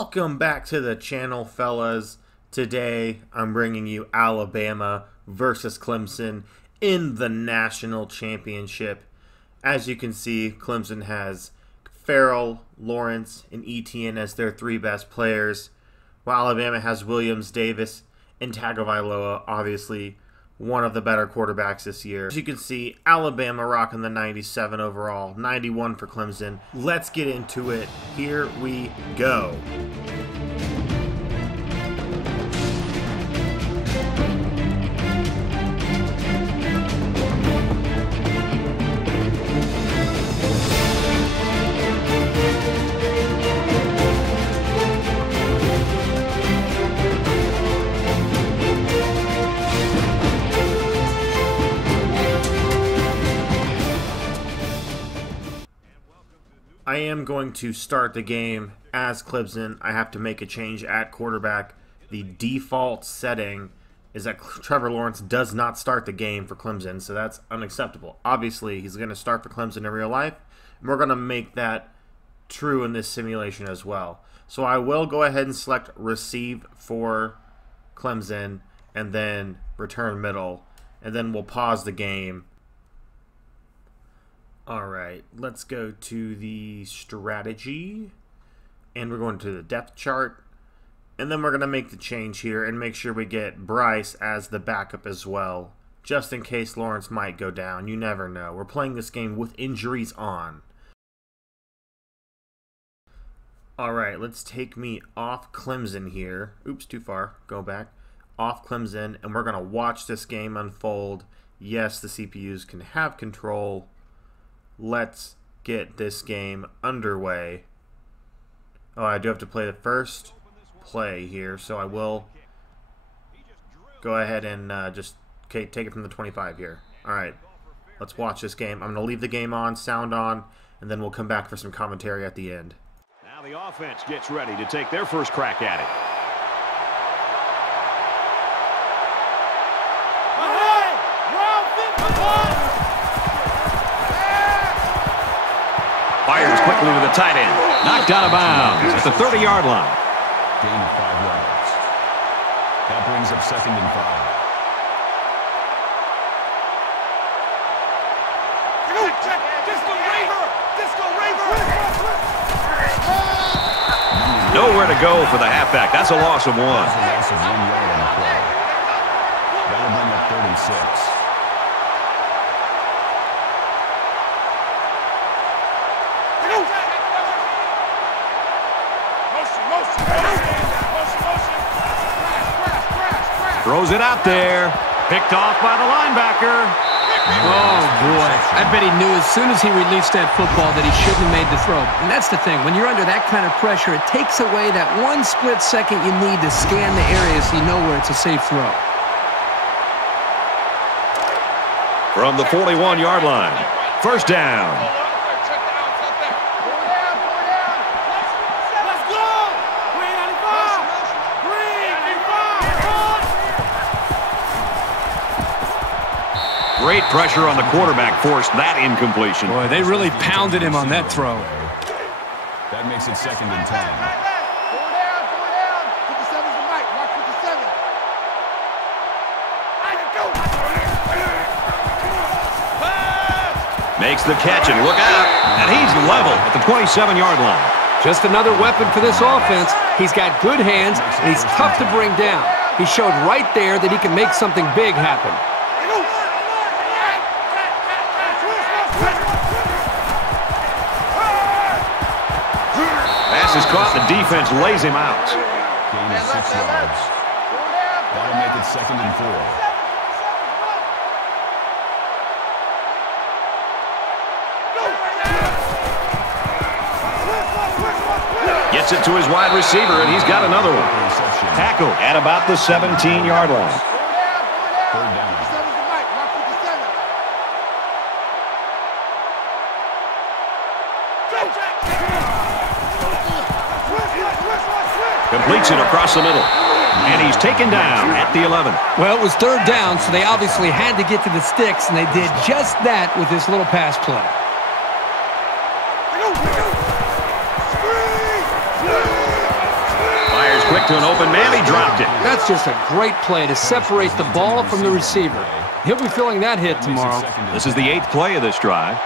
Welcome back to the channel, fellas. Today I'm bringing you Alabama versus Clemson in the national championship. As you can see, Clemson has Farrell, Lawrence, and Etienne as their three best players, while Alabama has Williams, Davis, and Tagovailoa, obviously one of the better quarterbacks this year. As you can see, Alabama rocking the 97 overall, 91 for Clemson. Let's get into it. Here we go. I am going to start the game as Clemson. I have to make a change at quarterback. The default setting is that Trevor Lawrence does not start the game for Clemson, so that's unacceptable. Obviously, he's going to start for Clemson in real life, and we're going to make that true in this simulation as well. So I will go ahead and select receive for Clemson, and then return middle, and then we'll pause the game. Alright, let's go to the strategy, and we're going to the depth chart, and then we're going to make the change here and make sure we get Bryce as the backup as well, just in case Lawrence might go down. You never know. We're playing this game with injuries on. Alright, let's take me off Clemson here. Oops, too far. Go back. Off Clemson, and we're going to watch this game unfold. Yes, the CPUs can have control. Let's get this game underway. Oh, I do have to play the first play here, so I will go ahead and just take it from the 25 here. Alright, let's watch this game. I'm going to leave the game on, sound on, and then we'll come back for some commentary at the end. Now the offense gets ready to take their first crack at it. Fires quickly to the tight end. Knocked out of bounds at the 30-yard line. Gain of 5 yards. That brings up 2nd and 5. Nowhere to go for the halfback. That's a loss of 1. That's a loss of 1 yard on the play. That'll bring up 3rd and 6. Throws it out there. Picked off by the linebacker. Oh, boy. I bet he knew as soon as he released that football that he shouldn't have made the throw. And that's the thing. When you're under that kind of pressure, it takes away that 1 split second you need to scan the area so you know where it's a safe throw. From the 41-yard line. First down. Great pressure on the quarterback forced that incompletion. Boy, they really pounded him on that throw. That makes it 2nd and 10. Makes the catch and look out. And he's level at the 27-yard line. Just another weapon for this offense. He's got good hands, and he's tough to bring down. He showed right there that he can make something big happen. Is caught. The defense lays him out. Gain of 6 yards. That'll make it 2nd and 4. Gets it to his wide receiver, and he's got another one. Tackle at about the 17-yard line. 3rd down. Completes it across the middle. And he's taken down at the 11. Well, it was 3rd down, so they obviously had to get to the sticks, and they did just that with this little pass play. to an open man. He dropped it. That's just a great play to separate the ball from the receiver. He'll be feeling that hit tomorrow. This is the 8th play of this drive.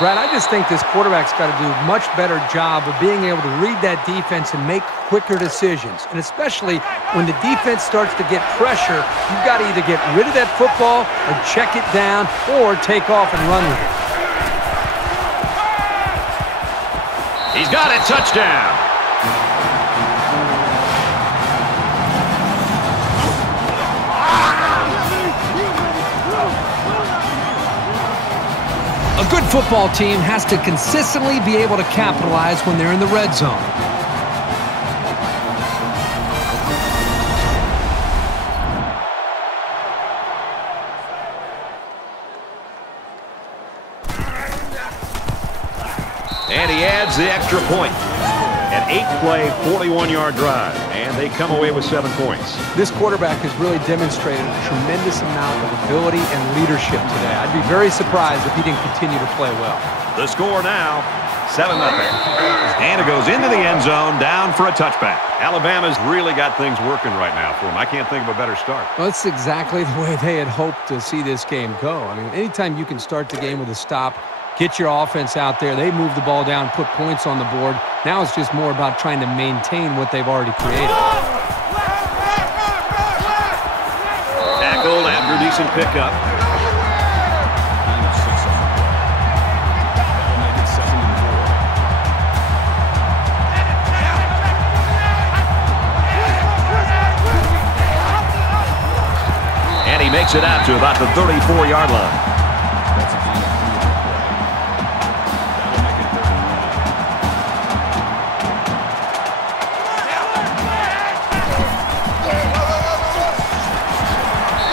Brad, I just think this quarterback's got to do a much better job of being able to read that defense and make quicker decisions. And especially when the defense starts to get pressure, you've got to either get rid of that football or check it down or take off and run with it. He's got it. Touchdown. A good football team has to consistently be able to capitalize when they're in the red zone. And he adds the extra point. An 8-play, 41-yard drive. And they come away with 7 points. This quarterback has really demonstrated a tremendous amount of ability and leadership today. I'd be very surprised if he didn't continue to play well. The score now, 7-0. And it goes into the end zone, down for a touchback. Alabama's really got things working right now for them. I can't think of a better start. Well, that's exactly the way they had hoped to see this game go. I mean, anytime you can start the game with a stop, get your offense out there, they move the ball down, put points on the board. Now it's just more about trying to maintain what they've already created. Tackled after a decent pickup. And he makes it out to about the 34-yard line.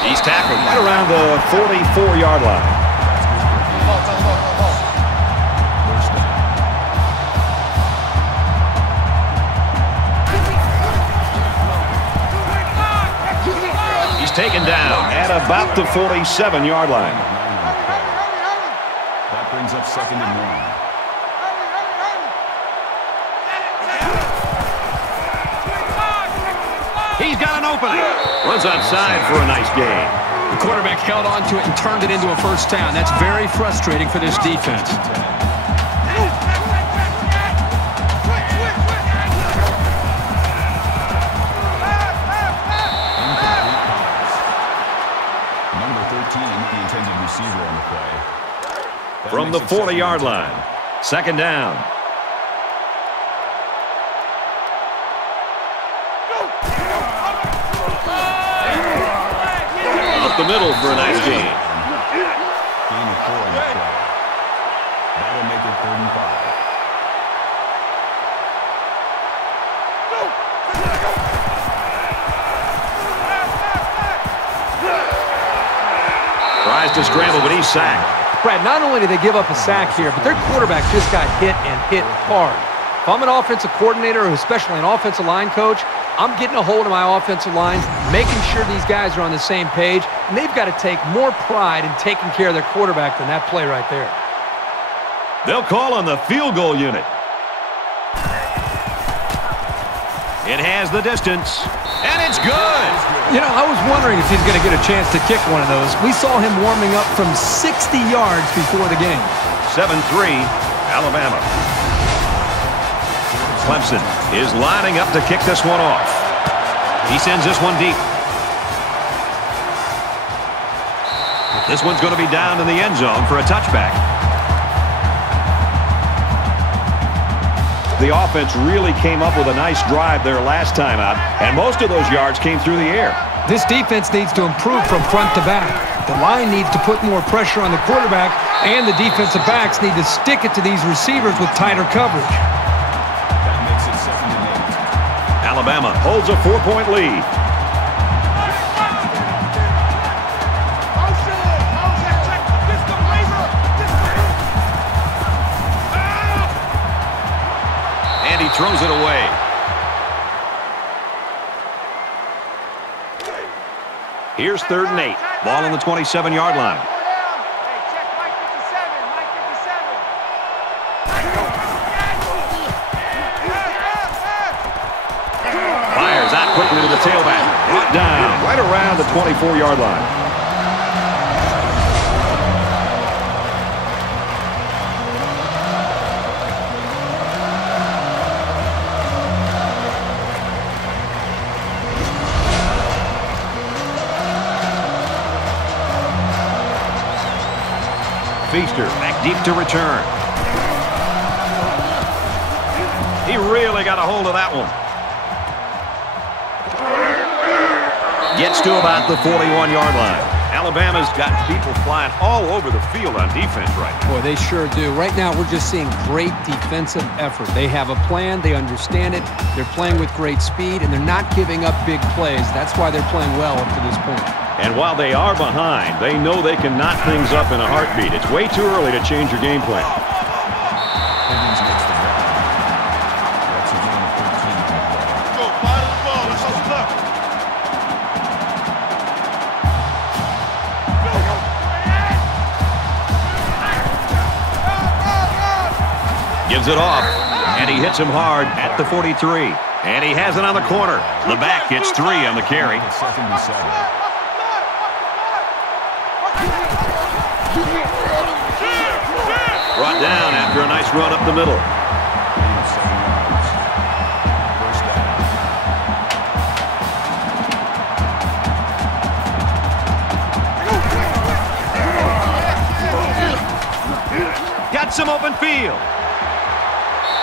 He's tackled right around the 44-yard line. He's taken down at about the 47-yard line. That brings up 2nd and 1. He's got an opening. Runs outside for a nice gain. The quarterback held on to it and turned it into a first down. That's very frustrating for this defense. Number 13, the intended receiver on the play. From the 40-yard line. 2nd down. The middle for a nice gain. Gain of 4 on the play. That'll make it 3rd and 5. Tries to scramble, but he's sacked. Brad, not only did they give up a sack here, but their quarterback just got hit and hit hard. If I'm an offensive coordinator, or especially an offensive line coach, I'm getting a hold of my offensive line, making sure these guys are on the same page, and they've got to take more pride in taking care of their quarterback than that play right there. They'll call on the field goal unit. It has the distance, and it's good. You know, I was wondering if he's going to get a chance to kick one of those. We saw him warming up from 60 yards before the game. 7-3, Alabama. Clemson is lining up to kick this one off. He sends this one deep. This one's going to be down in the end zone for a touchback. The offense really came up with a nice drive there last time out, and most of those yards came through the air. This defense needs to improve from front to back. The line needs to put more pressure on the quarterback, and the defensive backs need to stick it to these receivers with tighter coverage. That makes it 2nd and 8. Alabama holds a 4-point lead. And he throws it away. Here's 3rd and 8. Ball on the 27-yard line. Fires out quickly to the tailback. Brought down right around the 24-yard line. Feaster back deep to return. He really got a hold of that one. Gets to about the 41-yard line. Alabama's got people flying all over the field on defense right now. Boy, they sure do. Right now, we're just seeing great defensive effort. They have a plan. They understand it. They're playing with great speed, and they're not giving up big plays. That's why they're playing well up to this point. And while they are behind, they know they can knot things up in a heartbeat. It's way too early to change your game plan. Higgins gets the ball. That's a gain of 13 on the play. Go, fire the ball. Let's go, look. Gives it off, and he hits him hard at the 43. And he has it on the corner. The back gets 3 on the carry. It's 2nd and 7. Brought down after a nice run up the middle. Gain of 7 yards. First down. Got some open field.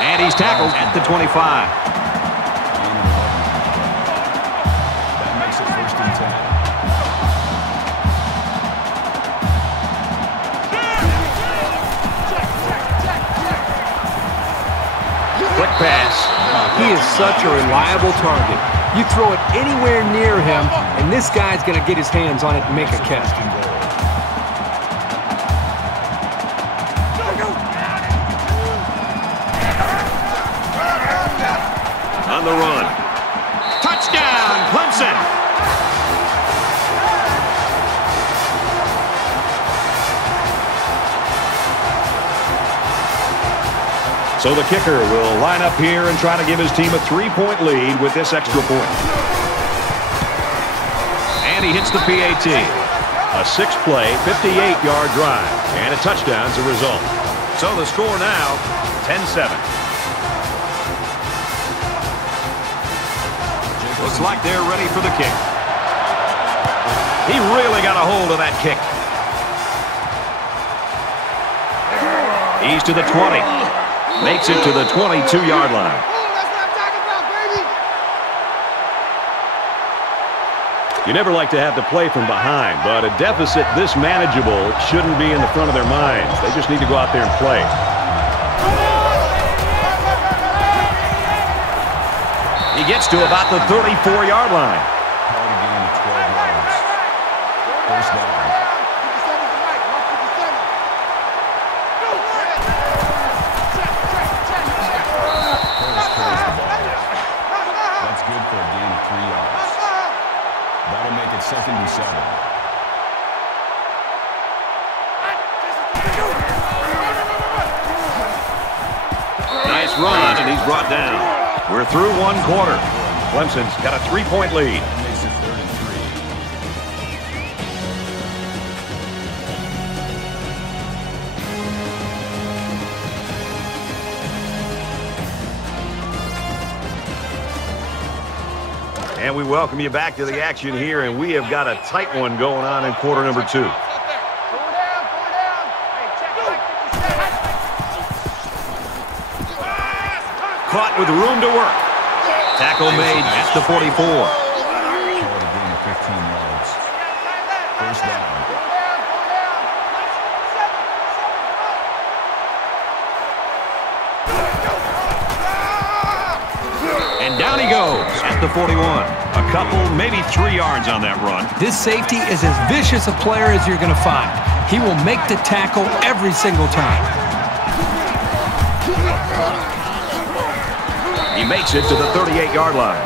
And he's tackled at the 25. Gain of 11 on the play. That makes it 1st and 10. Quick pass. He is such a reliable target. You throw it anywhere near him, and this guy's going to get his hands on it and make a catch. On the run. Touchdown, Clemson. So the kicker will line up here and try to give his team a 3-point lead with this extra point. And he hits the PAT. A 6-play, 58-yard drive. And a touchdown's the result. So the score now, 10-7. Looks like they're ready for the kick. He really got a hold of that kick. He's to the 20. Makes it to the 22-yard line. You never like to have to play from behind, but a deficit this manageable shouldn't be in the front of their minds. They just need to go out there and play. He gets to about the 34-yard line. Called a gain of 12 yards. First down. That's good for a gain of 3 yards. That'll make it 2nd and 7. Nice run, and he's brought down. We're through 1 quarter. Clemson's got a 3-point lead. That makes it 3rd and 3. And we welcome you back to the action here, and we have got a tight one going on in quarter number 2. Caught with room to work. Tackle made at the 44. Called a gain of 15 yards. First down. And down he goes at the 41. A couple, maybe 3 yards on that run. This safety is as vicious a player as you're going to find. He will make the tackle every single time. He makes it to the 38-yard line.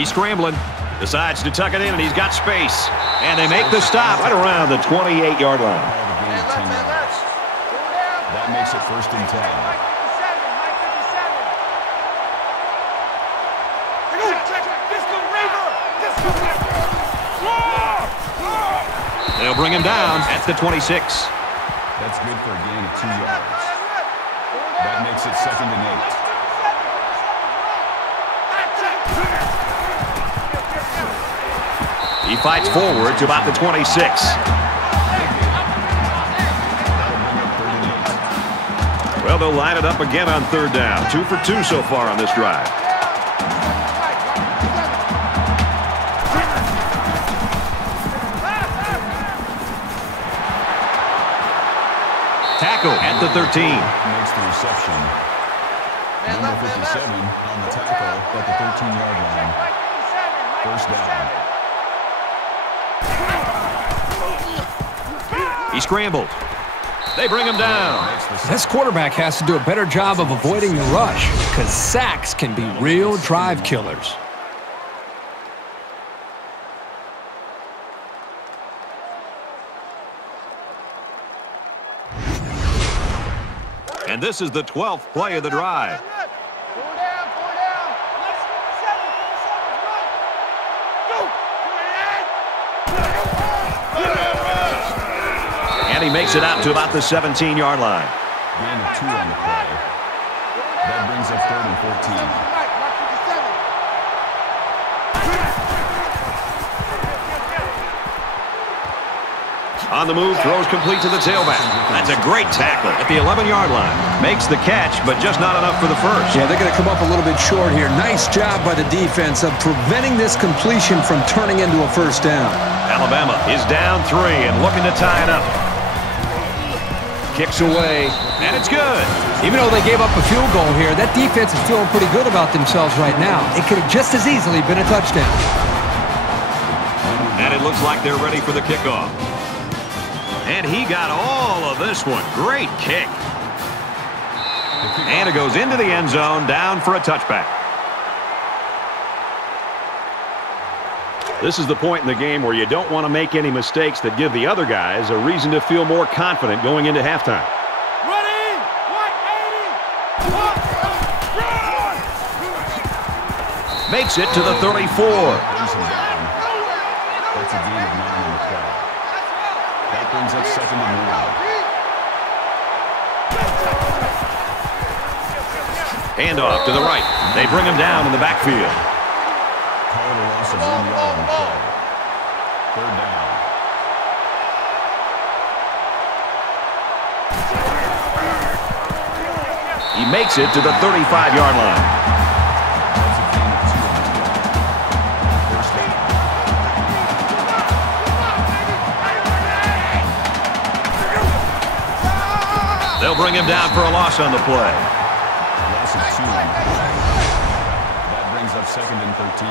He's scrambling. Decides to tuck it in, and he's got space. And they make the stop right around the 28-yard line. That makes it 1st and 10. They'll bring him down at the 26. That's good for a gain of 2 yards. That makes it 2nd and 8. He fights forward to about the 26. Well, they'll line it up again on 3rd down. 2 for 2 so far on this drive. Tackle at the 13. Makes the reception. Number 57 on the tackle at the 13-yard line. 1st down. He scrambled. They bring him down. This quarterback has to do a better job of avoiding the rush because sacks can be real drive killers. And this is the 12th play of the drive. And he makes it out to about the 17-yard line. Gain of 2 on the play. That brings up 3rd and 14. On the move, throws complete to the tailback. That's a great tackle at the 11-yard line. Makes the catch, but just not enough for the first. Yeah, they're going to come up a little bit short here. Nice job by the defense of preventing this completion from turning into a 1st down. Alabama is down 3 and looking to tie it up. Kicks away, and it's good. Even though they gave up a field goal here, that defense is feeling pretty good about themselves right now. It could have just as easily been a touchdown. And it looks like they're ready for the kickoff. And he got all of this one. Great kick. And it goes into the end zone, down for a touchback. This is the point in the game where you don't want to make any mistakes that give the other guys a reason to feel more confident going into halftime. Ready? 180. Makes it to the 34. That's a gain of 9 on the play. That brings up 2nd and 1. Handoff to the right. They bring him down in the backfield. Call the loss of 1 yard on the play. 3rd down. He makes it to the 35-yard line. That's a gain of 2 on the play. 1st down. They'll bring him down for a loss on the play. Loss of 2 on the play. That brings up 2nd and 13.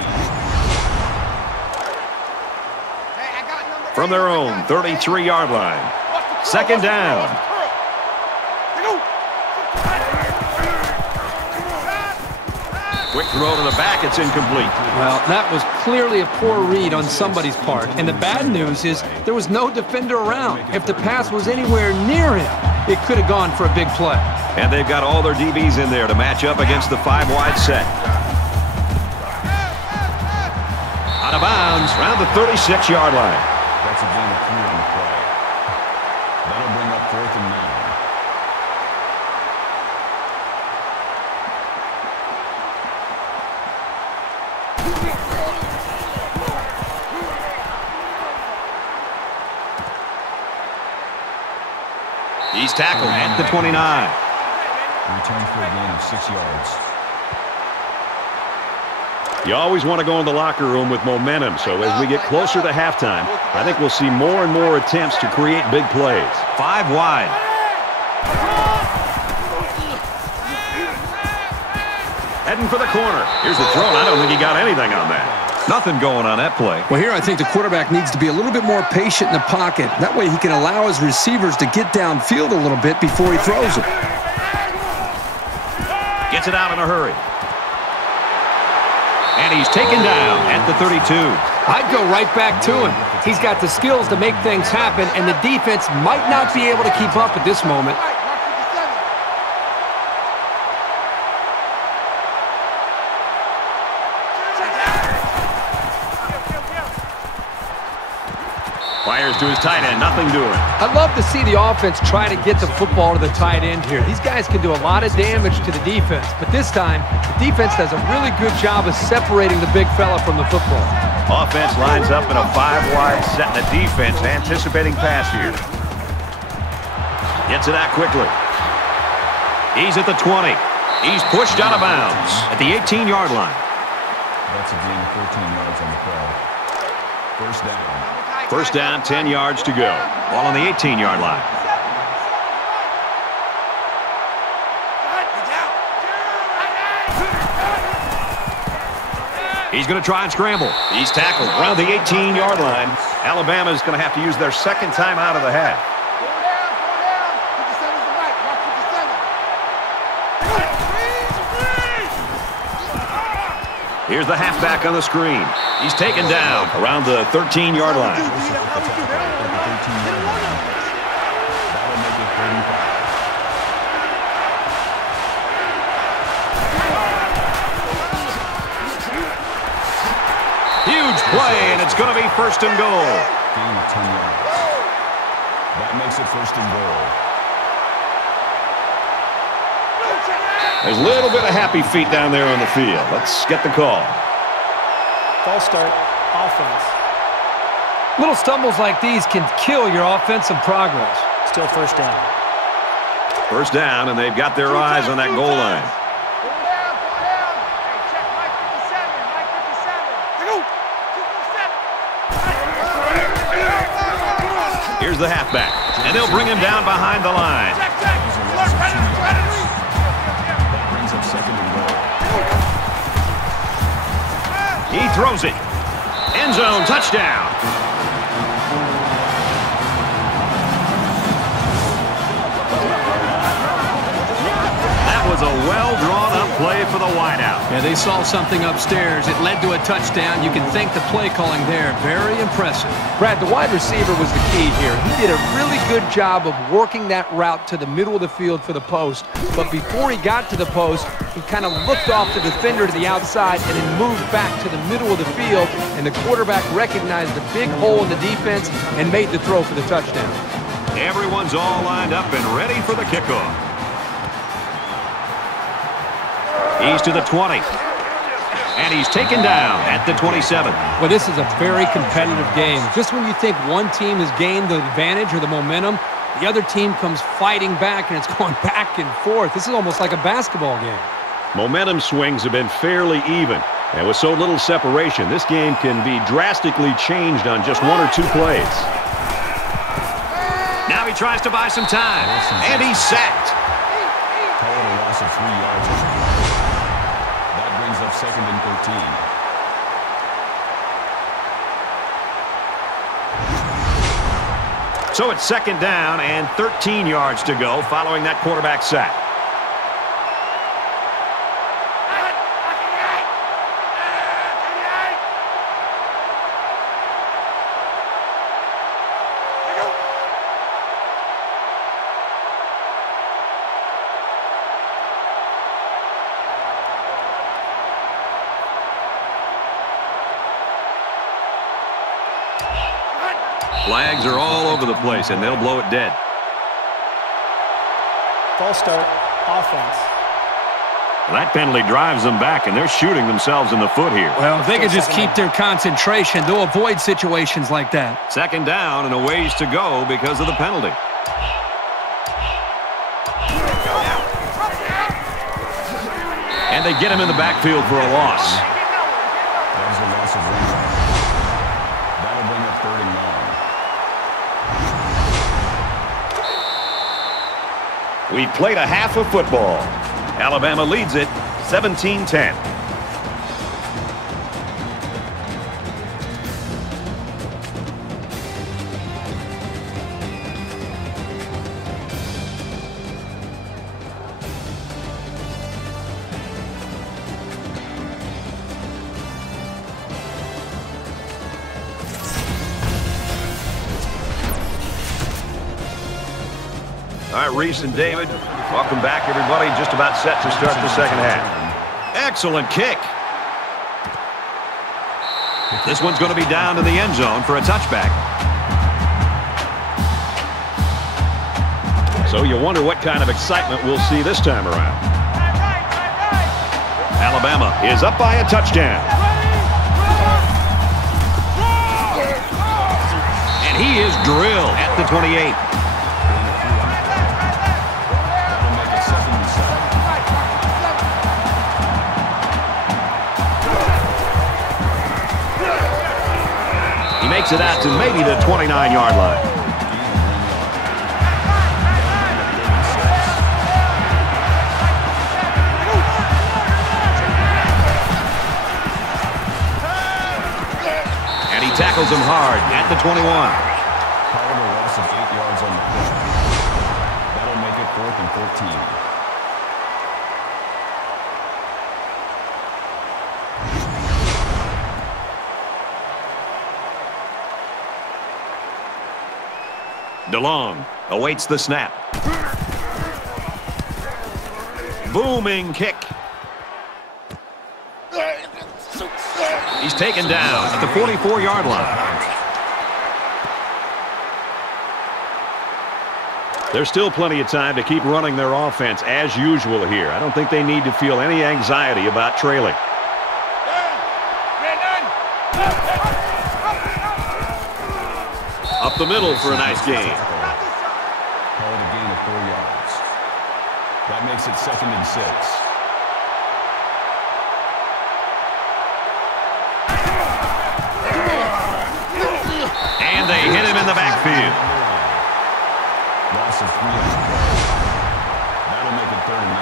From their own 33-yard line. 2nd down. Quick throw to the back. It's incomplete. Well, that was clearly a poor read on somebody's part. And the bad news is there was no defender around. If the pass was anywhere near him, it could have gone for a big play. And they've got all their DBs in there to match up against the 5-wide set. Out of bounds, around the 36-yard line. That's a gain of 3 on the play. That'll bring up 4th and 9. He's tackled at the 29. Return for a gain of 6 yards. You always want to go in the locker room with momentum, so as we get closer to halftime, I think we'll see more and more attempts to create big plays. 5 wide. Heading for the corner. Here's the throw. I don't think he got anything on that. Nothing going on that play. Well, here I think the quarterback needs to be a little bit more patient in the pocket. That way he can allow his receivers to get downfield a little bit before he throws it. Gets it out in a hurry. And he's taken down at the 32. I'd go right back to him. He's got the skills to make things happen, and the defense might not be able to keep up at this moment. Fires to his tight end, nothing doing. I'd love to see the offense try to get the football to the tight end here. These guys can do a lot of damage to the defense, but this time, the defense does a really good job of separating the big fella from the football. Offense lines up in a 5-wide set, and the defense anticipating pass here. Gets it out quickly. He's at the 20. He's pushed out of bounds at the 18-yard line. That's a gain of 14 yards on the play. First down. First down, 10 yards to go. Ball on the 18-yard line. He's going to try and scramble. He's tackled around the 18-yard line. Alabama's going to have to use their second time out of the half. Here's the halfback on the screen. He's taken down around the 13-yard line. Huge play, and it's going to be first and goal. Gain of 10 yards. That makes it first and goal. There's a little bit of happy feet down there on the field. Let's get the call. False start, offense. Little stumbles like these can kill your offensive progress. Still first down. First down, and they've got their eyes on that goal line. Here's the halfback, and they'll bring him down behind the line. He throws it. End zone touchdown. That was a well-drawn-up play for the wideout. Yeah, they saw something upstairs. It led to a touchdown. You can thank the play calling there. Very impressive. Brad, the wide receiver was the key here. He did a really good job of working that route to the middle of the field for the post. But before he got to the post, he kind of looked off the defender to the outside and then moved back to the middle of the field. And the quarterback recognized the big hole in the defense and made the throw for the touchdown. Everyone's all lined up and ready for the kickoff. He's to the 20. And he's taken down at the 27. Well, this is a very competitive game. Just when you think one team has gained the advantage or the momentum, the other team comes fighting back, and it's going back and forth. This is almost like a basketball game. Momentum swings have been fairly even. And with so little separation, this game can be drastically changed on just one or two plays. Now he tries to buy some time. And he's sacked. Call it a loss of 3 yards. That brings up second and 13. So it's second down and 13 yards to go following that quarterback sack. Flags are all over the place, and they'll blow it dead. False start, offense. Well, that penalty drives them back, and they're shooting themselves in the foot here. Well, if they could just keep their concentration, they'll avoid situations like that. Second down and a ways to go because of the penalty. And they get him in the backfield for a loss. That was a loss of 1 yard. That'll bring up third and long. We played a half of football. Alabama leads it 17-10. All right, Reese and David, welcome back, everybody. Just about set to start the second half. Excellent kick. This one's going to be down to the end zone for a touchback. So you wonder what kind of excitement we'll see this time around. Alabama is up by a touchdown. And he is drilled at the 28. He makes it out to maybe the 29-yard line. Tackles him hard at the 21. Called a loss of 8 yards on the play. That'll make it 4th and 14. DeLong awaits the snap. Booming kick. He's taken down at the 44-yard line. There's still plenty of time to keep running their offense as usual here. I don't think they need to feel any anxiety about trailing. Up the middle for a nice gain. Call it a gain of 4 yards. That makes it 2nd and 6. They hit him in the backfield. Loss of 3 on the play. That'll make it 3rd and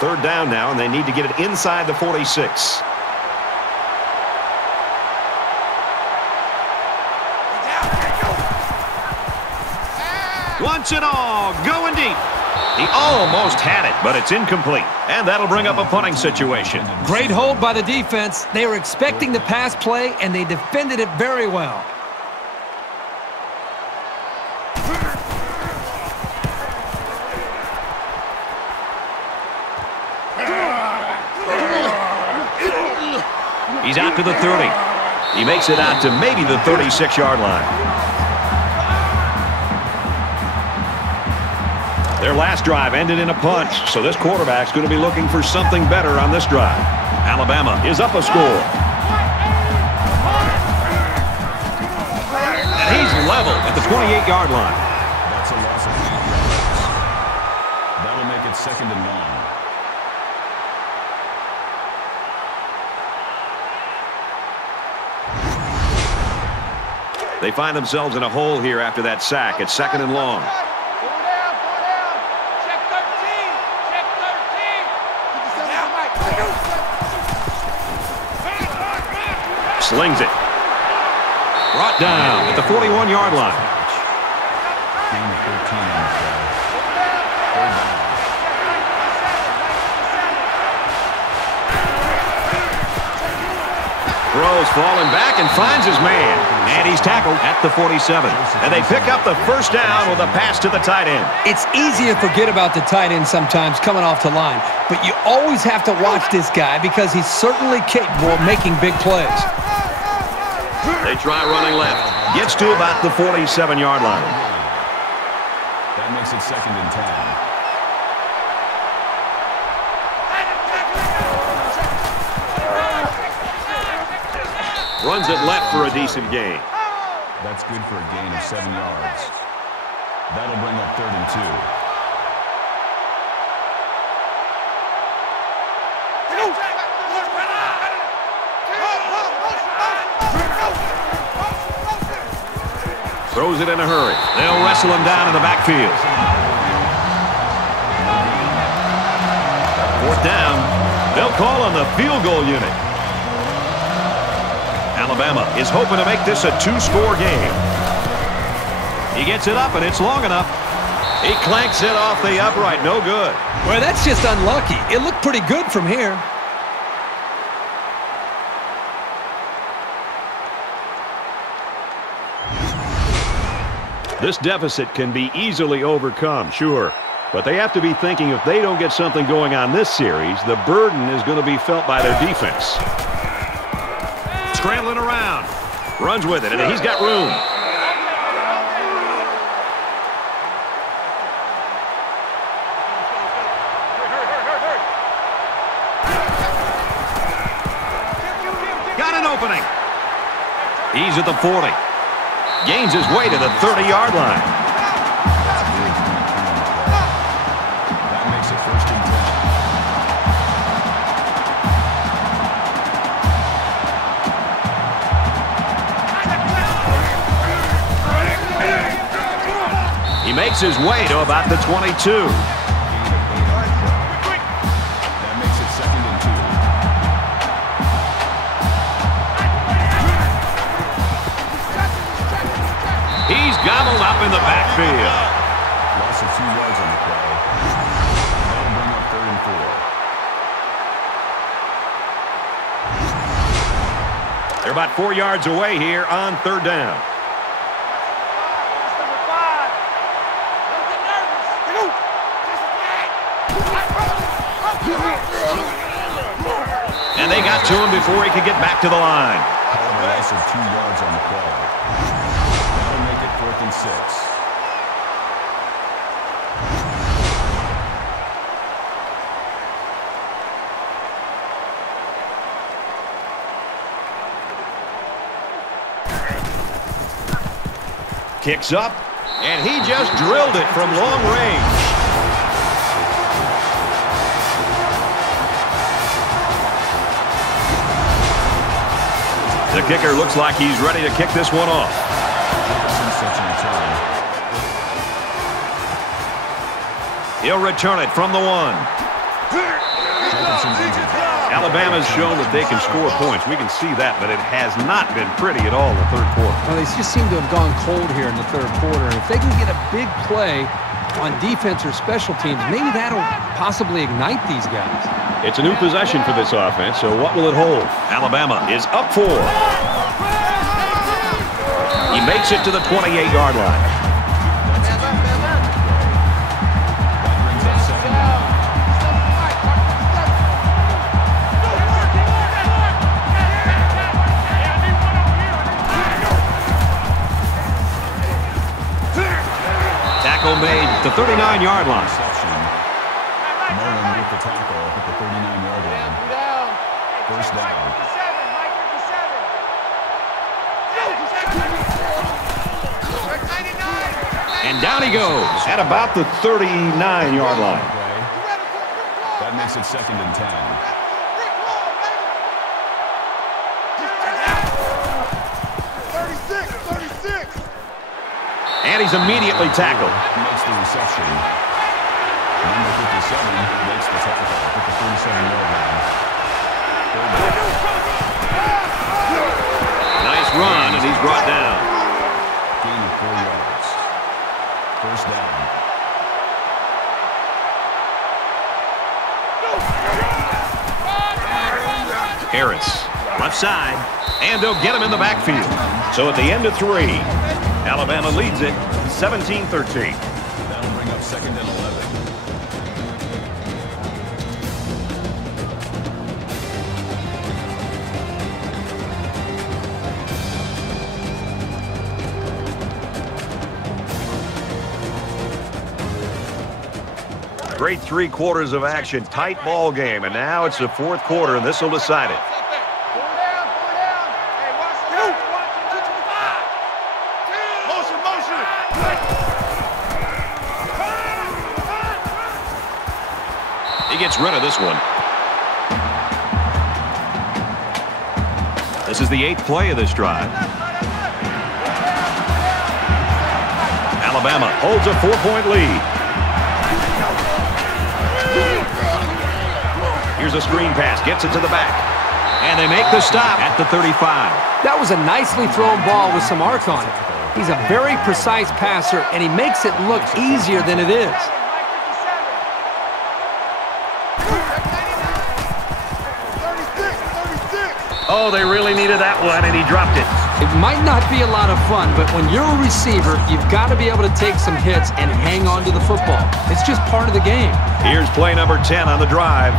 9. 3rd down now, and they need to get it inside the 46. Once and all, going deep. He almost had it, but it's incomplete. And that'll bring up a punting situation. Great hold by the defense. They were expecting the pass play, and they defended it very well. He's out to the 30. He makes it out to maybe the 36-yard line. Their last drive ended in a punch, so this quarterback's going to be looking for something better on this drive. Alabama is up a score. And he's level at the 28-yard line. That's a loss of 8 yards. That'll make it 2nd and 1. They find themselves in a hole here after that sack. It's 2nd and long. Slings it. Brought down at the 41-yard line. Gain of 13 on the play. 3rd down. Throws falling back and finds his man. And he's tackled at the 47. And they pick up the 1st down with a pass to the tight end. It's easy to forget about the tight end sometimes coming off the line. But you always have to watch this guy because he's certainly capable of making big plays. They try running left. Gets to about the 47-yard line. That makes it 2nd and 10. Runs it left for a decent gain. That's good for a gain of 7 yards. That'll bring up 3rd and 2. Throws it in a hurry. They'll wrestle him down in the backfield. 4th down. They'll call on the field goal unit. Alabama is hoping to make this a 2-score game. He gets it up, and it's long enough. He clanks it off the upright. No good. Well, that's just unlucky. It looked pretty good from here. This deficit can be easily overcome, sure. But they have to be thinking if they don't get something going on this series, the burden is going to be felt by their defense. Scrambling around. Runs with it, and he's got room. Got an opening. He's at the 40. Gains his way to the 30-yard line. He makes his way to about the 22. That makes it 2nd and 2. He's gobbled up in the backfield. Loss of 2 yards on the play. That'll bring up 3rd and 4. They're about 4 yards away here on 3rd down. And they got to him before he could get back to the line. Call a loss of 2 yards on the play. That'll make it 4th and 6. Kicks up, and he just drilled it from long range. The kicker looks like he's ready to kick this one off. He'll return it from the 1. Alabama's shown that they can score points. We can see that, but it has not been pretty at all in the 3rd quarter. Well, they just seem to have gone cold here in the 3rd quarter. And if they can get a big play on defense or special teams, maybe that'll possibly ignite these guys. It's a new possession for this offense, so what will it hold? Alabama is up 4. He makes it to the 28-yard line. Tackle made at the 39-yard line. Mullen with the tackle at the 39-yard line. 1st down. And down he goes at about the 39-yard line. That makes it 2nd and 10. And he's immediately tackled. Makes the reception. Number 57 makes the tackle at the 37-yard line. Nice run, and he's brought down. Gain of 4 yards. 1st down. Harris, left side, and they'll get him in the backfield. So at the end of 3, Alabama leads it 17-13. That'll bring up 2nd and 11. Great 3 quarters of action, tight ball game, and now it's the 4th quarter, and this will decide it. He gets rid of this one. This is the 8th play of this drive. Alabama holds a 4-point lead. Here's a screen pass, gets it to the back. And they make the stop at the 35. That was a nicely thrown ball with some arc on it. He's a very precise passer, and he makes it look easier than it is. Oh, they really needed that one, and he dropped it. It might not be a lot of fun, but when you're a receiver, you've got to be able to take some hits and hang on to the football. It's just part of the game. Here's play number 10 on the drive.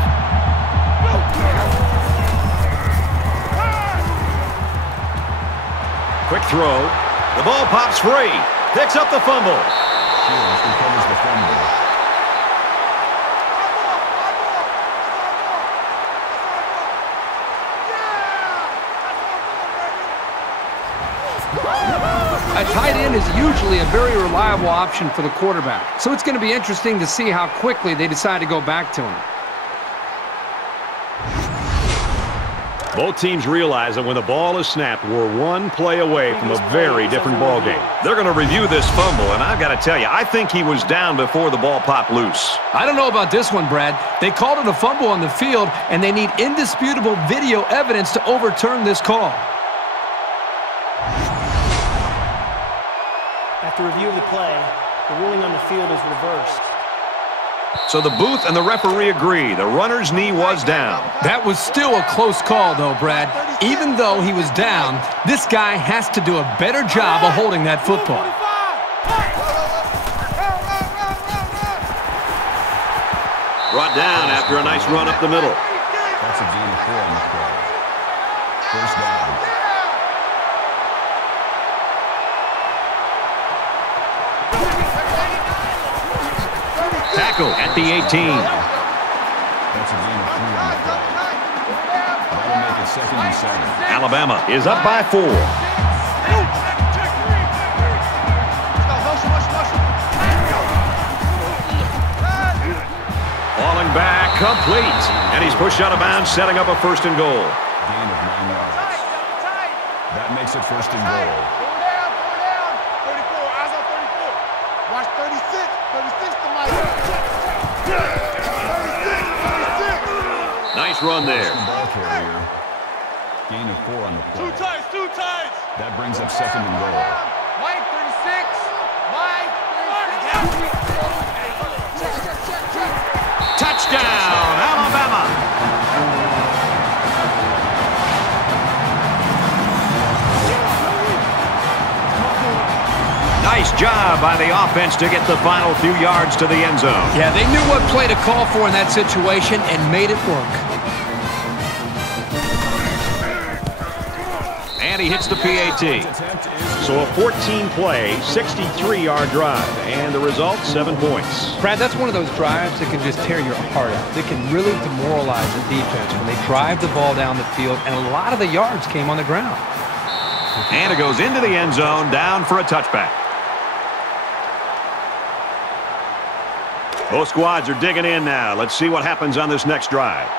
Quick throw. The ball pops free. Picks up the fumble. Shields recovers the fumble. A tight end is usually a very reliable option for the quarterback, so it's going to be interesting to see how quickly they decide to go back to him. Both teams realize that when the ball is snapped, we're one play away from a very different ball game. They're going to review this fumble, and I've got to tell you, I think he was down before the ball popped loose. I don't know about this one, Brad. They called it a fumble on the field, and they need indisputable video evidence to overturn this call. After review of the play, the ruling on the field is reversed. So the booth and the referee agree. The runner's knee was down. That was still a close call, though, Brad. Even though he was down, this guy has to do a better job of holding that football. Brought down after a nice run up the middle. That's a gain of 4 on the play. First down. Tackle at the 18. That's a gain of 3 on the play. That'll make it 2nd and 7. Alabama is up by 4. Falling back, complete. And he's pushed out of bounds, setting up a 1st and goal. Gain of 9 yards. That makes it 1st and goal. 34, eyes on 34. Watch 36. 36 to Mike. 36. Nice run there. The ball carrier. Gain of 4 on the play. Two tights. That brings up 2nd and goal. Mike 36. Mike 36. Touchdown, Alabama. Nice job by the offense to get the final few yards to the end zone. Yeah, they knew what play to call for in that situation and made it work. And he hits the PAT. So a 14-play, 63-yard drive. And the result, 7 points. Brad, that's one of those drives that can just tear your heart out. They can really demoralize the defense when they drive the ball down the field, and a lot of the yards came on the ground. And it goes into the end zone, down for a touchback. Both squads are digging in now. Let's see what happens on this next drive.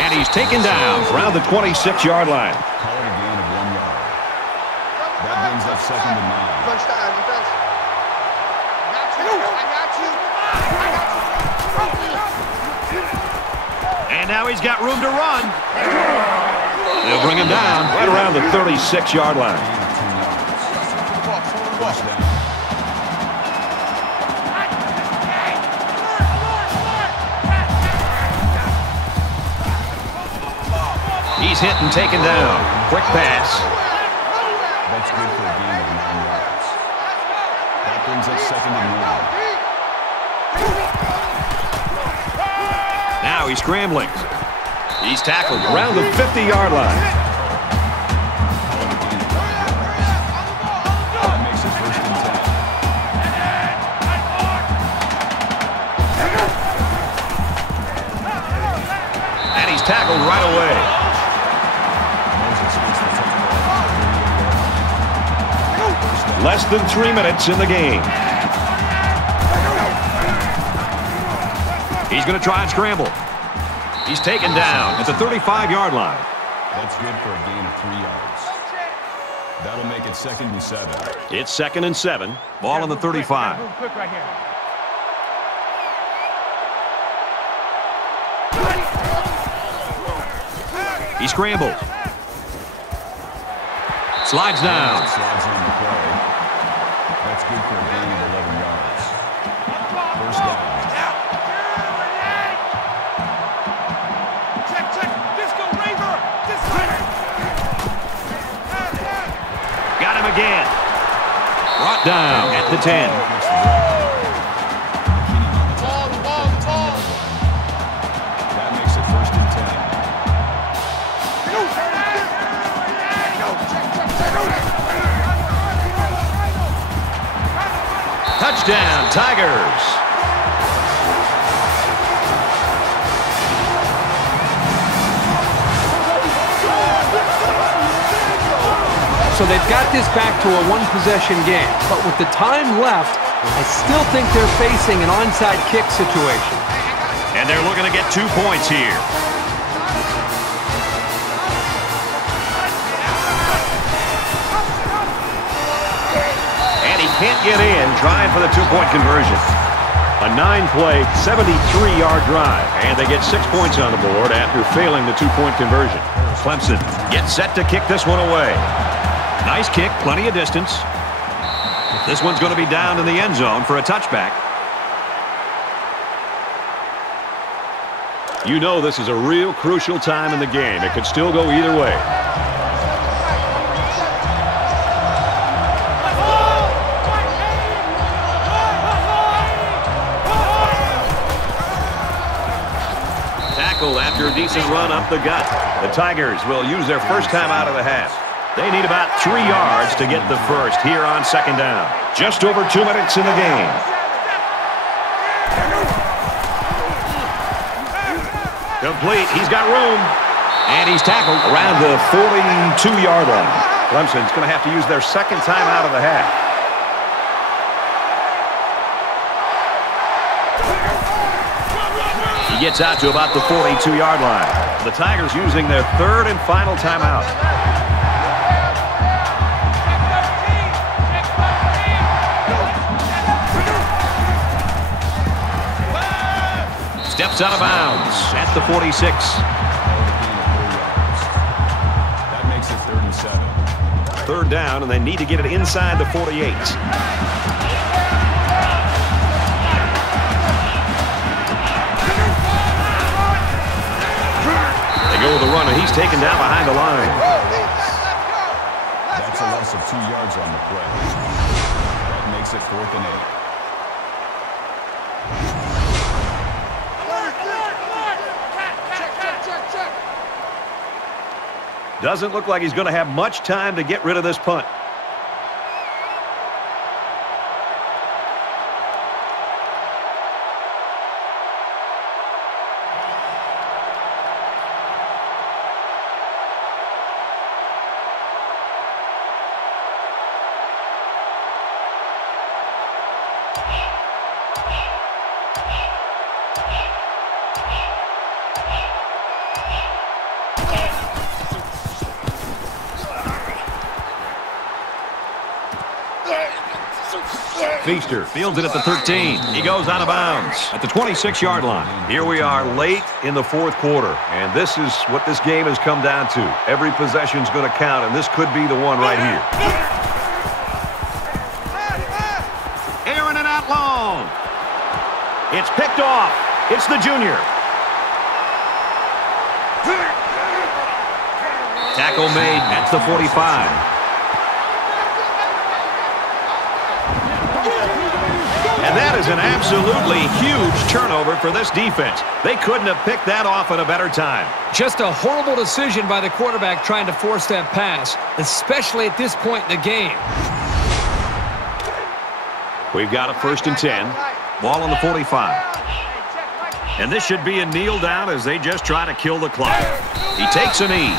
And he's taken down around the 26-yard line. Call it a gain of 1 yard. That brings up 2nd and 9. And now he's got room to run. They'll bring him down right around the 36-yard line. Gain of 2 yards. First down. He's hit and taken down. Quick pass. That's good for a gain of 9 yards. That brings up 2nd and 1. Now he's scrambling. He's tackled around the 50-yard line. That makes it 1st and 10. And he's tackled right away. Less than 3 minutes in the game. He's going to try and scramble. He's taken down at the 35-yard line. That's good for a gain of 3 yards. That'll make it 2nd and 7. It's 2nd and 7. Ball on the 35. Move quick right here. He scrambles. Slides down. Slides on the play. That's That's good for a gain of 11 yards. First down. Got him again. Brought down at the 10. That makes it first and 10. Touchdown, Tigers. So they've got this back to a one-possession game. But with the time left, I still think they're facing an onside kick situation. And they're looking to get 2 points here. And he can't get in, trying for the 2-point conversion. A 9-play, 73-yard drive. And they get 6 points on the board after failing the 2-point conversion. Clemson gets set to kick this one away. Nice kick, plenty of distance. This one's going to be down in the end zone for a touchback. You know this is a real crucial time in the game. It could still go either way. Tackle after a decent run up the gut. The Tigers will use their first time out of the half. They need about 3 yards to get the first here on second down. Just over 2 minutes in the game. Complete. He's got room. And he's tackled around the 42-yard line. Clemson's going to have to use their second time out of the half. He gets out to about the 42-yard line. The Tigers using their third and final timeout. Steps out of bounds at the 46. That makes it 3rd and 7. Third down, and they need to get it inside the 48. They go with the run, and he's taken down behind the line. That's a loss of 2 yards on the play. That makes it 4th and 8. Doesn't look like he's going to have much time to get rid of this punt. Feaster fields it at the 13. He goes out of bounds at the 26-yard line. Here we are late in the fourth quarter, and this is what this game has come down to. Every possession's going to count, and this could be the one right here. Airing it out long. It's picked off. It's the junior. Tackle made at the 45. And that is an absolutely huge turnover for this defense. They couldn't have picked that off at a better time. Just a horrible decision by the quarterback trying to force that pass, especially at this point in the game. We've got a 1st and 10. Ball on the 45. And this should be a kneel down as they just try to kill the clock. He takes a knee.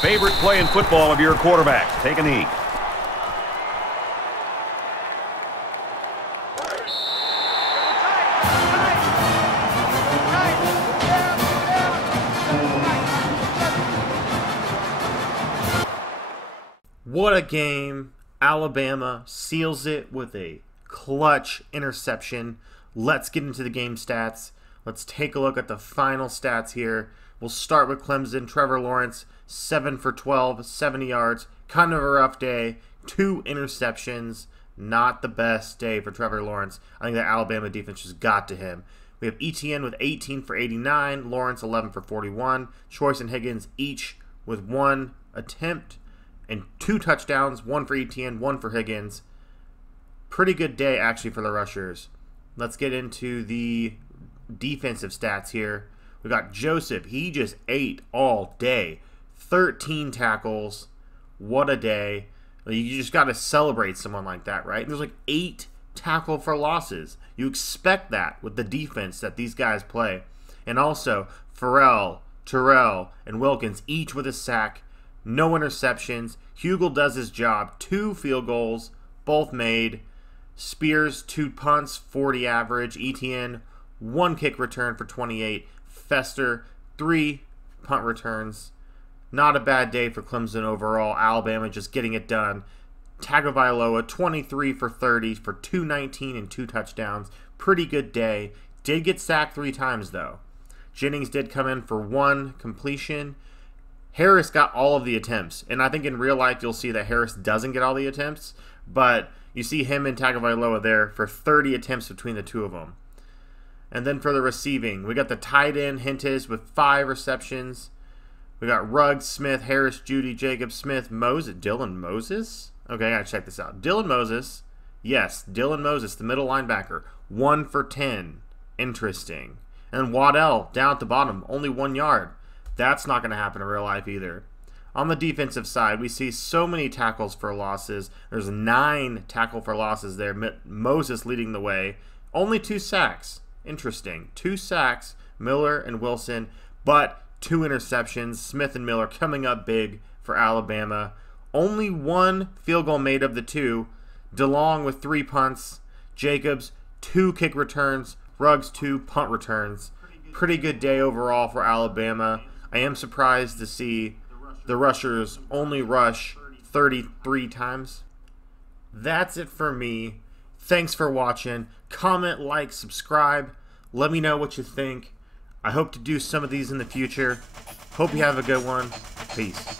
Favorite play in football of your quarterback. Take a knee. What a game. Alabama seals it with a clutch interception. Let's get into the game stats. Let's take a look at the final stats here. We'll start with Clemson. Trevor Lawrence, 7 for 12, 70 yards. Kind of a rough day. 2 interceptions. Not the best day for Trevor Lawrence. I think the Alabama defense just got to him. We have Etienne with 18 for 89. Lawrence, 11 for 41. Choice and Higgins each with 1 attempt and 2 touchdowns. 1 for Etienne, 1 for Higgins. Pretty good day, actually, for the rushers. Let's get into the defensive stats here. We got Joseph. He just ate all day. 13 tackles. What a day. You just got to celebrate someone like that, right? There's like 8 tackle for losses. You expect that with the defense that these guys play. And also, Farrell, Terrell, and Wilkins each with a sack. No interceptions. Hugel does his job. 2 field goals, both made. Spears, 2 punts, 40 average. Etienne, 1 kick return for 28. Fester, 3 punt returns. Not a bad day for Clemson overall. Alabama just getting it done. Tagovailoa, 23 for 30 for 219 and 2 touchdowns. Pretty good day. Did get sacked 3 times, though. Jennings did come in for 1 completion. Harris got all of the attempts. And I think in real life you'll see that Harris doesn't get all the attempts. But you see him and Tagovailoa there for 30 attempts between the two of them. And then for the receiving, we got the tight end, Hentes, with 5 receptions. We got Ruggs, Smith, Harris, Judy, Jacob, Smith, Moses. Dylan Moses? Okay, I gotta check this out. Dylan Moses. Yes, Dylan Moses, the middle linebacker. 1 for 10. Interesting. And Waddell, down at the bottom, only 1 yard. That's not going to happen in real life either. On the defensive side, we see so many tackles for losses. There's 9 tackle for losses there. Moses leading the way. Only 2 sacks. Interesting. 2 sacks, Miller and Wilson, but 2 interceptions. Smith and Miller coming up big for Alabama. Only 1 field goal made of the 2. DeLong with 3 punts. Jacobs, 2 kick returns. Ruggs, 2 punt returns. Pretty good day overall for Alabama. I am surprised to see the rushers only rush 33 times. That's it for me. Thanks for watching. Comment, like, subscribe. Let me know what you think. I hope to do some of these in the future. Hope you have a good one. Peace.